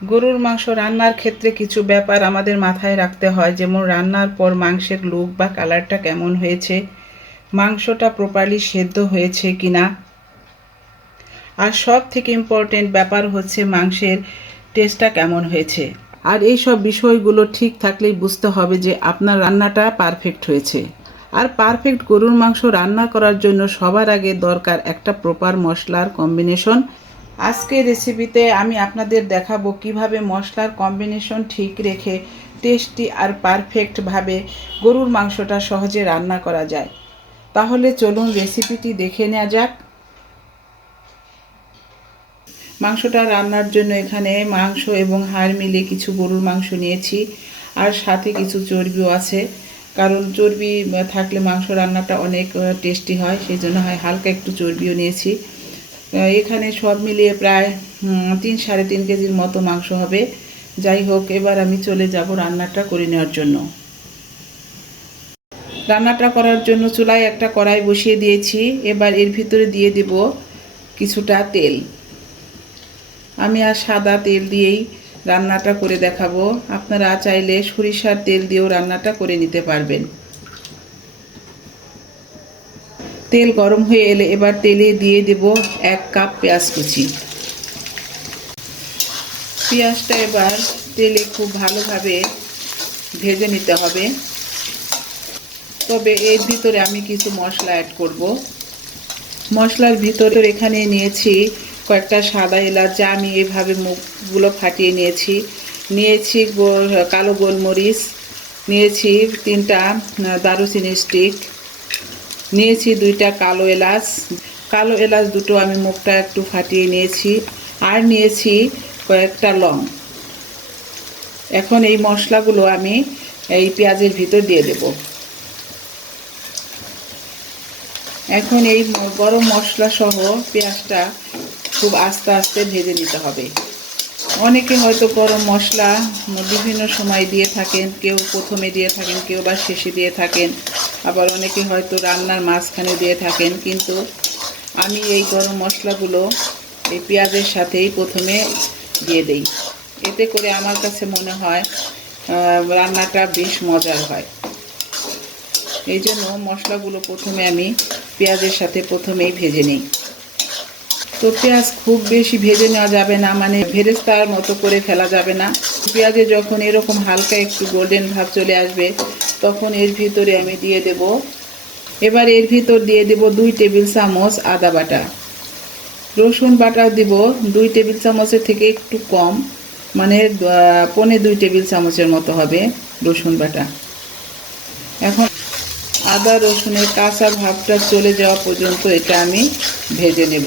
গরুর মাংস রান্নার ক্ষেত্রে কিছু ব্যাপার আমাদের মাথায় রাখতে হয়, যেমন রান্নার পর মাংসের লুক বা কালারটা কেমন হয়েছে, মাংসটা প্রপারলি সেদ্ধ হয়েছে কি না আর সব থেকে ইম্পর্টেন্ট ব্যাপার হচ্ছে মাংসের টেস্টটা কেমন হয়েছে। আর এই সব বিষয়গুলো ঠিক থাকলেই বুঝতে হবে যে আপনার রান্নাটা পারফেক্ট হয়েছে। আর পারফেক্ট গরুর মাংস রান্না করার জন্য সবার আগে দরকার একটা প্রপার মশলার কম্বিনেশন আজকের রেসিপিতে আমি আপনাদের দেখাবো কীভাবে মশলার কম্বিনেশন ঠিক রেখে টেস্টি আর পারফেক্টভাবে গরুর মাংসটা সহজে রান্না করা যায়। তাহলে চলুন রেসিপিটি দেখে নেওয়া যাক। মাংসটা রান্নার জন্য এখানে মাংস এবং হাড় মিলে কিছু গরুর মাংস নিয়েছি আর সাথে কিছু চর্বিও আছে। কারণ চর্বি থাকলে মাংস রান্নাটা অনেক টেস্টি হয়, সেই জন্য হয় হালকা একটু চর্বিও নিয়েছি। এখানে সব মিলিয়ে প্রায় তিন সাড়ে তিন কেজির মতো মাংস হবে। যাই হোক, এবার আমি চলে যাব রান্নাটা করে নেওয়ার জন্য। রান্নাটা করার জন্য চুলায় একটা কড়াই বসিয়ে দিয়েছি। এবার এর ভিতরে দিয়ে দেব কিছুটা তেল। আমি আর সাদা তেল দিয়েই রান্নাটা করে দেখাবো। আপনারা চাইলে সরিষার তেল দিয়েও রান্নাটা করে নিতে পারবেন। তেল গরম হয়ে এলে এবার তেলে দিয়ে দেব এক কাপ পেঁয়াজ কুচি। পেঁয়াজটা এবার তেলে খুব ভালোভাবে ভেজে নিতে হবে। তবে এর ভিতরে আমি কিছু মশলা অ্যাড করব। মশলার ভিতরে এখানে নিয়েছি কয়েকটা সাদা এলাচ, যা আমি এভাবে মুখগুলো ফাটিয়ে নিয়েছি। নিয়েছি কালো গোলমরিচ, নিয়েছি তিনটা দারুচিনি স্টিক নিয়েছি দুইটা কালো এলাচ। কালো এলাচ দুটো আমি মুখটা একটু ফাটিয়ে নিয়েছি আর নিয়েছি কয়েকটা লং। এখন এই মশলাগুলো আমি এই পেঁয়াজের ভিতর দিয়ে দেব। এখন এই গরম মশলা সহ পেঁয়াজটা খুব আস্তে আস্তে ভেজে নিতে হবে। অনেকে হয়তো গরম মশলা বিভিন্ন সময় দিয়ে থাকেন, কেউ প্রথমে দিয়ে থাকেন, কেউ বা শেষে দিয়ে থাকেন। আবার অনেকে হয়তো রান্নার মাঝখানে দিয়ে থাকেন, কিন্তু আমি এই গরম মশলাগুলো এই পেঁয়াজের সাথেই প্রথমে দিয়ে দেই। এতে করে আমার কাছে মনে হয় রান্নাটা বেশ মজার হয়। এই জন্য মশলাগুলো প্রথমে আমি পেঁয়াজের সাথে প্রথমেই ভেজে নিই। তো পেঁয়াজ খুব বেশি ভেজে নেওয়া যাবে না মানে ভেরেস্তার মতো করে ফেলা যাবে না। পেঁয়াজে যখন এরকম হালকা একটু গোল্ডেন ভাব চলে আসবে তখন এর ভিতরে আমি দিয়ে দেব। এবার এর ভিতর দিয়ে দেব দুই টেবিল চামচ আদা বাটা। রসুন বাটা দিব, দুই টেবিল চামচের থেকে একটু কম মানে পৌনে দুই টেবিল চামচের মতো হবে রসুন বাটা। এখন আদা রসুনের কাঁচা ভাবটা চলে যাওয়া পর্যন্ত এটা আমি ভেজে নেব।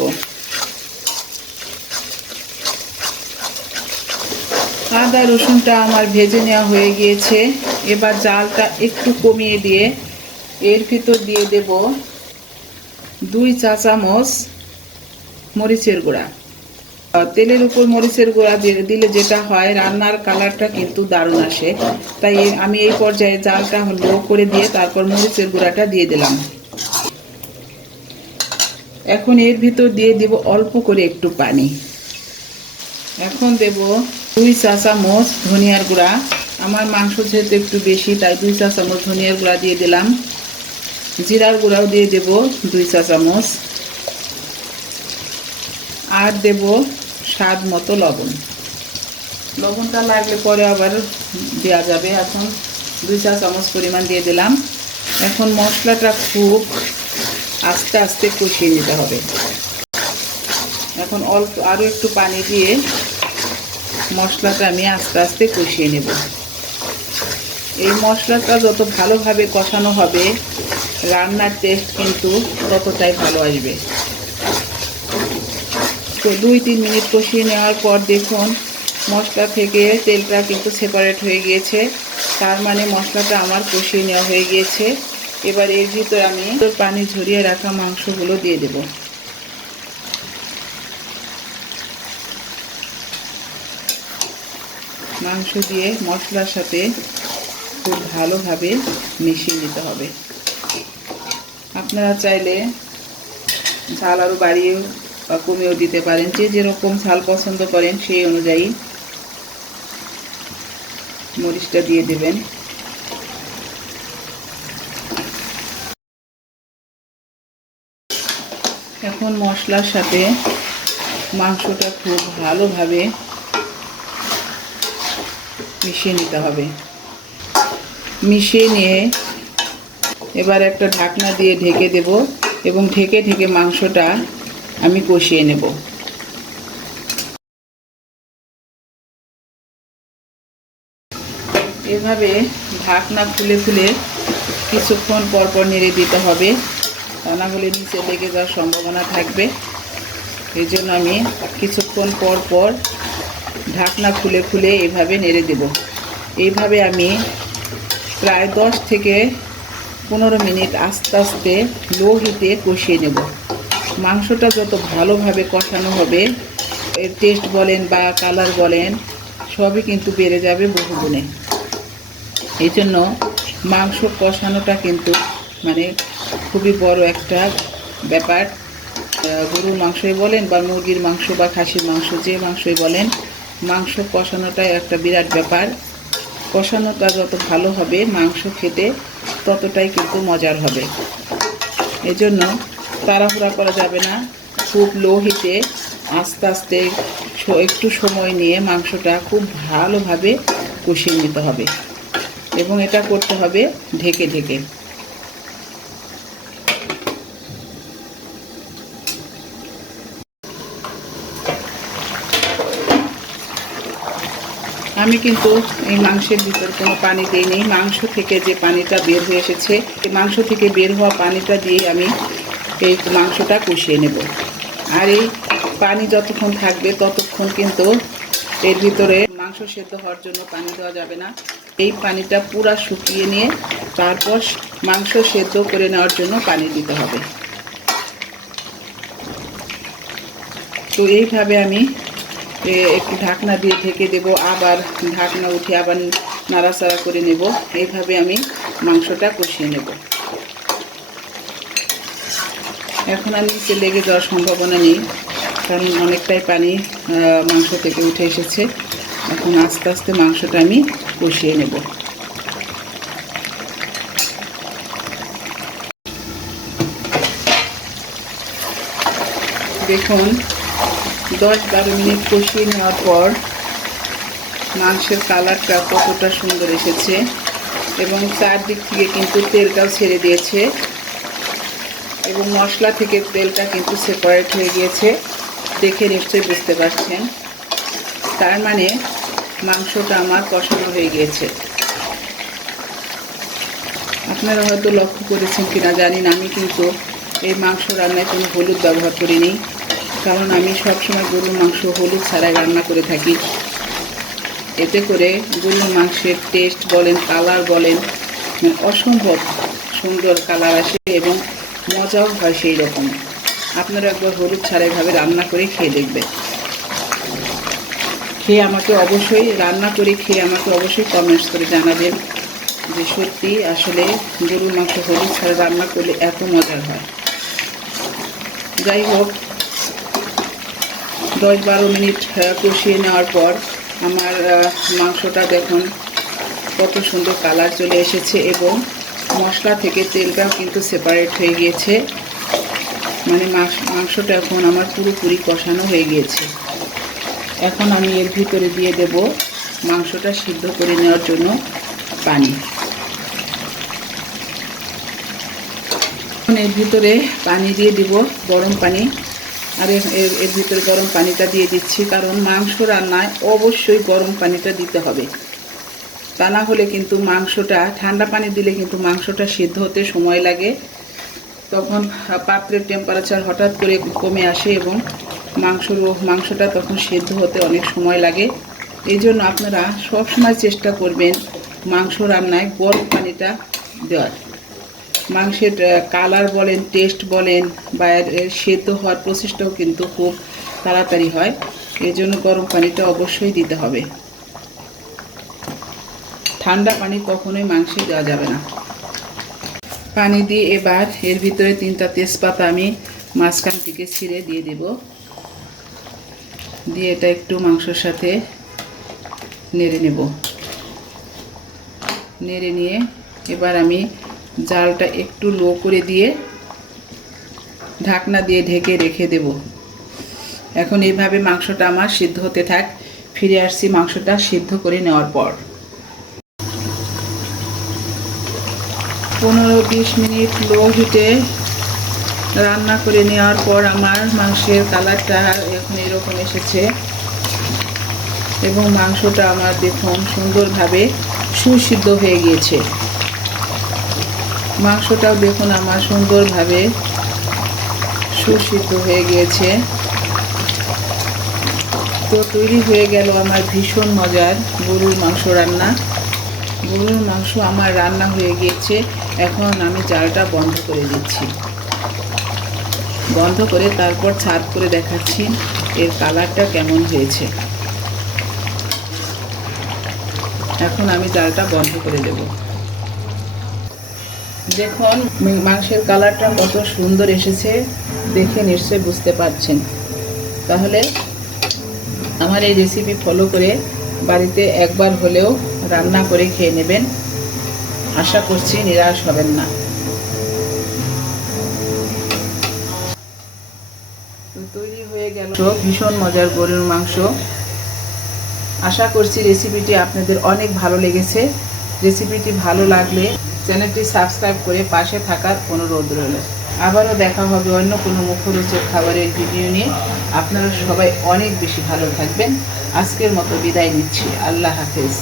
আদা রসুনটা আমার ভেজে নেওয়া হয়ে গিয়েছে। এবার জালটা একটু কমিয়ে দিয়ে এর ভিতর দিয়ে দেব দুই চা চামচ মরিচের গুঁড়া। তেলের উপর মরিচের গুঁড়া দিলে যেটা হয়, রান্নার কালারটা কিন্তু দারুণ আসে। তাই আমি এই পর্যায়ে জালটা লো করে দিয়ে তারপর মরিচের গুঁড়াটা দিয়ে দিলাম। এখন এর ভিতর দিয়ে দিব অল্প করে একটু পানি। এখন দেব দুই চা চামচ ধনিয়ার গুঁড়া। আমার মাংস যেহেতু একটু বেশি, তাই দুই চা চামচ ধনিয়ার গুঁড়া দিয়ে দিলাম। জিরার গুঁড়াও দিয়ে দেব দুই চা চামচ আর দেব স্বাদ মতো লবণ। লবণটা লাগলে পরে আবার দেওয়া যাবে। এখন দুই চা চামচ পরিমাণ দিয়ে দিলাম। এখন মশলাটা খুব আস্তে আস্তে কষিয়ে নিতে হবে। এখন অল্প আরও একটু পানি দিয়ে মশলাটা আমি আস্তে আস্তে কষিয়ে নেব। এই মশলাটা যত ভালোভাবে কষানো হবে, রান্নার টেস্ট কিন্তু ততটাই ভালো আসবে। তো দুই তিন মিনিট কষিয়ে নেওয়ার পর দেখুন, মশলা থেকে তেলটা কিন্তু সেপারেট হয়ে গিয়েছে। তার মানে মশলাটা আমার কষিয়ে নেওয়া হয়ে গিয়েছে। এবার এর ভিতরে আমি পানি ঝরিয়ে রাখা মাংসগুলো দিয়ে দেব। মাংস দিয়ে মশলার সাথে খুব ভালোভাবে মিশিয়ে নিতে হবে। আপনারা চাইলে ঝাল আরও বাড়িয়েও বা কমিয়েও দিতে পারেন। যে যেরকম ঝাল পছন্দ করেন সেই অনুযায়ী মরিচটা দিয়ে দেবেন। এখন মশলার সাথে মাংসটা খুব ভালোভাবে মিশিয়ে নিতে হবে। মিশিয়ে নিয়ে এবার একটা ঢাকনা দিয়ে ঢেকে দেব এবং ঢেকে ঢেকে মাংসটা আমি কষিয়ে নেব। এভাবে ঢাকনা খুলে খুলে কিছুক্ষণ পর পর নেড়ে দিতে হবে। তা না হলে নিচে লেগে যাওয়ার সম্ভাবনা থাকবে। এই জন্য আমি কিছুক্ষণ পর পর ঢাকনা খুলে খুলে এভাবে নেড়ে দেব। এইভাবে আমি প্রায় দশ থেকে পনেরো মিনিট আস্তে আস্তে লো হিটে কষিয়ে নেব। মাংসটা যত ভালোভাবে কষানো হবে, এর টেস্ট বলেন বা কালার বলেন, সবই কিন্তু বেড়ে যাবে বহুগুণে। এই জন্য মাংস কষানোটা কিন্তু মানে খুবই বড় একটা ব্যাপার। গরুর মাংসই বলেন বা মুরগির মাংস বা খাসির মাংস যে মাংসই বলেন মাংস কষানোটাই একটা বিরাট ব্যাপার। কষানোটা যত ভালো হবে মাংস খেতে, ততটাই কিন্তু মজার হবে। এজন্য তাড়াহুড়া করা যাবে না। খুব লো হিটে আস্তে আস্তে একটু সময় নিয়ে মাংসটা খুব ভালোভাবে কষিয়ে নিতে হবে। এবং এটা করতে হবে ঢেকে ঢেকে। আমি কিন্তু এই মাংসের ভিতর কোনো পানি দিইনি মাংস থেকে যে পানিটা বের হয়ে এসেছে, এই মাংস থেকে বের হওয়া পানিটা দিয়ে আমি এই মাংসটা কষিয়ে নেব। আর এই পানি যতক্ষণ থাকবে ততক্ষণ কিন্তু এর ভিতরে মাংস সেদ্ধ হওয়ার জন্য পানি দেওয়া যাবে না। এই পানিটা পুরা শুকিয়ে নিয়ে তারপর মাংস সেদ্ধ করে নেওয়ার জন্য পানি দিতে হবে। তো এইভাবে আমি একটু ঢাকনা দিয়ে ঢেকে দেব, আবার ঢাকনা উঠে আবার নাড়াচাড়া করে নেব। এইভাবে আমি মাংসটা কষিয়ে নেব। এখন আর নিচে লেগে যাওয়ার সম্ভাবনা নেই, কারণ অনেকটাই পানি মাংস থেকে উঠে এসেছে। এখন আস্তে আস্তে মাংসটা আমি কষিয়ে নেব। দেখুন দশ বারো মিনিট কষিয়ে নেওয়ার পর মাংসের কালারটা কতটা সুন্দর এসেছে এবং চারদিক থেকে কিন্তু তেলটাও ছেড়ে দিয়েছে এবং মশলা থেকে তেলটা কিন্তু সেপারেট হয়ে গিয়েছে। দেখে নিশ্চয়ই বুঝতে পারছেন। তার মানে মাংসটা আমার কষানো হয়ে গিয়েছে। আপনারা হয়তো লক্ষ্য করেছেন কিনা জানি না, আমি কিন্তু এই মাংস রান্নায় কোনো হলুদ ব্যবহার করিনি। কারণ আমি সবসময় গরুর মাংস হলুদ ছাড়াই রান্না করে থাকি। এতে করে গরুর মাংসের টেস্ট বলেন কালার বলেন মানে অসম্ভব সুন্দর কালার আসে এবং মজাও হয় সেই রকম। আপনারা একবার হলুদ ছাড়া এভাবে রান্না করে খেয়ে দেখবেন। খেয়ে আমাকে অবশ্যই রান্না করে খেয়ে আমাকে অবশ্যই কমেন্টস করে জানাবেন যে সত্যি আসলে গরুর মাংস হলুদ ছাড়া রান্না করলে এত মজার হয়। যাই হোক দশ বারো মিনিট কষিয়ে নেওয়ার পর আমার মাংসটা দেখুন কত সুন্দর কালার চলে এসেছে এবং মশলা থেকে তেলটাও কিন্তু সেপারেট হয়ে গিয়েছে। মানে মাংস- মাংসটা এখন আমার পুরোপুরি কষানো হয়ে গিয়েছে। এখন আমি এর ভিতরে দিয়ে দেব মাংসটা সিদ্ধ করে নেওয়ার জন্য পানি। এখন এর ভিতরে পানি দিয়ে দিব, গরম পানি। আর এর- এর ভিতরে গরম পানিটা দিয়ে দিচ্ছি, কারণ মাংস রান্নায় অবশ্যই গরম পানিটা দিতে হবে। তা না হলে কিন্তু মাংসটা, ঠান্ডা পানি দিলে কিন্তু মাংসটা সিদ্ধ হতে সময় লাগে। তখন পাত্রের টেম্পারেচার হঠাৎ করে কমে আসে এবং মাংস মাংসটা তখন সেদ্ধ হতে অনেক সময় লাগে। এই জন্য আপনারা সবসময় চেষ্টা করবেন মাংস রান্নায় গরম পানিটা দেওয়ার। মাংসের কালার বলেন টেস্ট বলেন বা সেদ্ধ হওয়ার প্রসেসটাও কিন্তু খুব তাড়াতাড়ি হয়। এই জন্য গরম পানিটা অবশ্যই দিতে হবে। ঠান্ডা পানি কখনোই মাংসে দেওয়া যাবে না। পানি দিয়ে এবার এর ভিতরে তিনটা তেজপাতা আমি মাঝখান থেকে ছিঁড়ে দিয়ে দেব। দিয়ে এটা একটু মাংসর সাথে নেড়ে নেব। নেড়ে নিয়ে এবার আমি জালটা একটু লো করে দিয়ে ঢাকনা দিয়ে ঢেকে রেখে দেব। এখন এইভাবে মাংসটা আমার সিদ্ধ হতে থাক। ফিরে আসছি মাংসটা সিদ্ধ করে নেওয়ার পর। পনেরো বিশ মিনিট লো হিটে রান্না করে নেওয়ার পর আমার মাংসের কালারটা এখন এরকম এসেছে এবং মাংসটা আমার দেখুন সুন্দরভাবে সুসিদ্ধ হয়ে গিয়েছে। মাংসটাও দেখুন আমার সুন্দরভাবে সুসিদ্ধ হয়ে গিয়েছে। তো তৈরি হয়ে গেল আমার ভীষণ মজার গরুর মাংস রান্না। গরুর মাংস আমার রান্না হয়ে গিয়েছে। এখন আমি জালটা বন্ধ করে দিচ্ছি। বন্ধ করে তারপর ছাদ করে দেখাচ্ছি এর কালারটা কেমন হয়েছে। এখন আমি জালটা বন্ধ করে দেব। দেখুন মাংসের কালারটা কত সুন্দর এসেছে। দেখে নিশ্চয়ই বুঝতে পারছেন। তাহলে আমার এই রেসিপি ফলো করে বাড়িতে একবার হলেও রান্না করে খেয়ে নেবেন। আশা করছি নিরাশ হবেন না। তৈরি হয়ে গেল। ভীষণ মজার গরুর মাংস। আশা করছি রেসিপিটি আপনাদের অনেক ভালো লেগেছে। রেসিপিটি ভালো লাগলে চ্যানেলটি সাবস্ক্রাইব করে পাশে থাকার অনুরোধ রইল। আবারও দেখা হবে অন্য কোনো মুখরোচক খাবারের ভিডিও নিয়ে। আপনারা সবাই অনেক বেশি ভালো থাকবেন। আজকের মতো বিদায় নিচ্ছি। আল্লাহ হাফেজ।